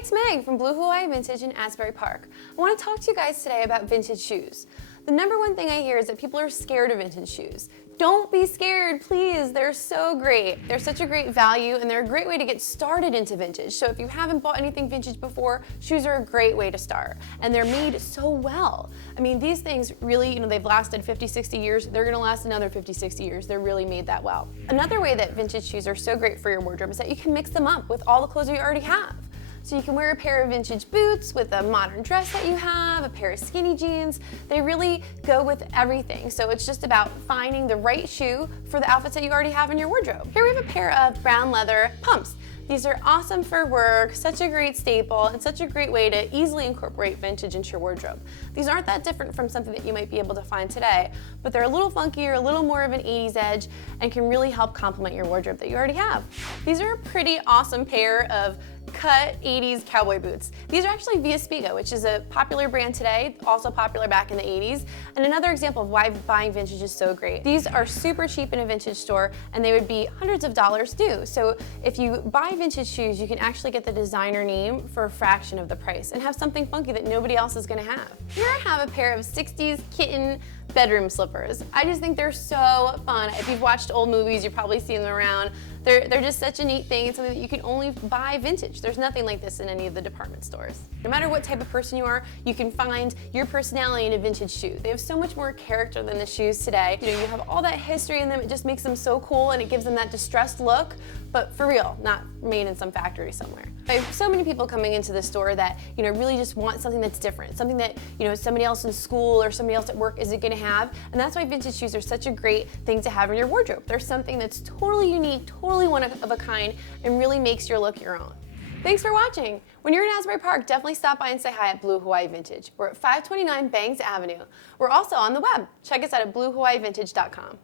it's Meg from Blue Hawaii Vintage in Asbury Park. I want to talk to you guys today about vintage shoes. The number one thing I hear is that people are scared of vintage shoes. Don't be scared, please. They're so great. They're such a great value and they're a great way to get started into vintage. So if you haven't bought anything vintage before, shoes are a great way to start. And they're made so well. I mean, these things really, they've lasted 50, 60 years. They're gonna last another 50, 60 years. They're really made that well. Another way that vintage shoes are so great for your wardrobe is that you can mix them up with all the clothes you already have. So you can wear a pair of vintage boots with a modern dress that you have, a pair of skinny jeans. They really go with everything. So it's just about finding the right shoe for the outfits that you already have in your wardrobe. Here we have a pair of brown leather pumps. These are awesome for work, such a great staple, and such a great way to easily incorporate vintage into your wardrobe. These aren't that different from something that you might be able to find today, but they're a little funkier, a little more of an 80s edge, and can really help complement your wardrobe that you already have. These are a pretty awesome pair of cut 80s cowboy boots. These are actually Via Spiga, which is a popular brand today, also popular back in the 80s, and another example of why buying vintage is so great. These are super cheap in a vintage store, and they would be hundreds of dollars new. So if you buy vintage shoes, you can actually get the designer name for a fraction of the price and have something funky that nobody else is gonna have. Here I have a pair of 60s kitten bedroom slippers. I just think they're so fun. If you've watched old movies, you've probably seen them around. They're just such a neat thing. It's something that you can only buy vintage. There's nothing like this in any of the department stores. No matter what type of person you are, you can find your personality in a vintage shoe. They have so much more character than the shoes today. You have all that history in them. It just makes them so cool and it gives them that distressed look, but for real, not made in some factory somewhere. I have so many people coming into the store that really just want something that's different, something that somebody else in school or somebody else at work isn't going to have, and that's why vintage shoes are such a great thing to have in your wardrobe. They're something that's totally unique, totally one of a kind, and really makes your look your own. Thanks for watching. When you're in Asbury Park, definitely stop by and say hi at Blue Hawaii Vintage. We're at 529 Bangs Avenue. We're also on the web. Check us out at bluehawaiivintage.com.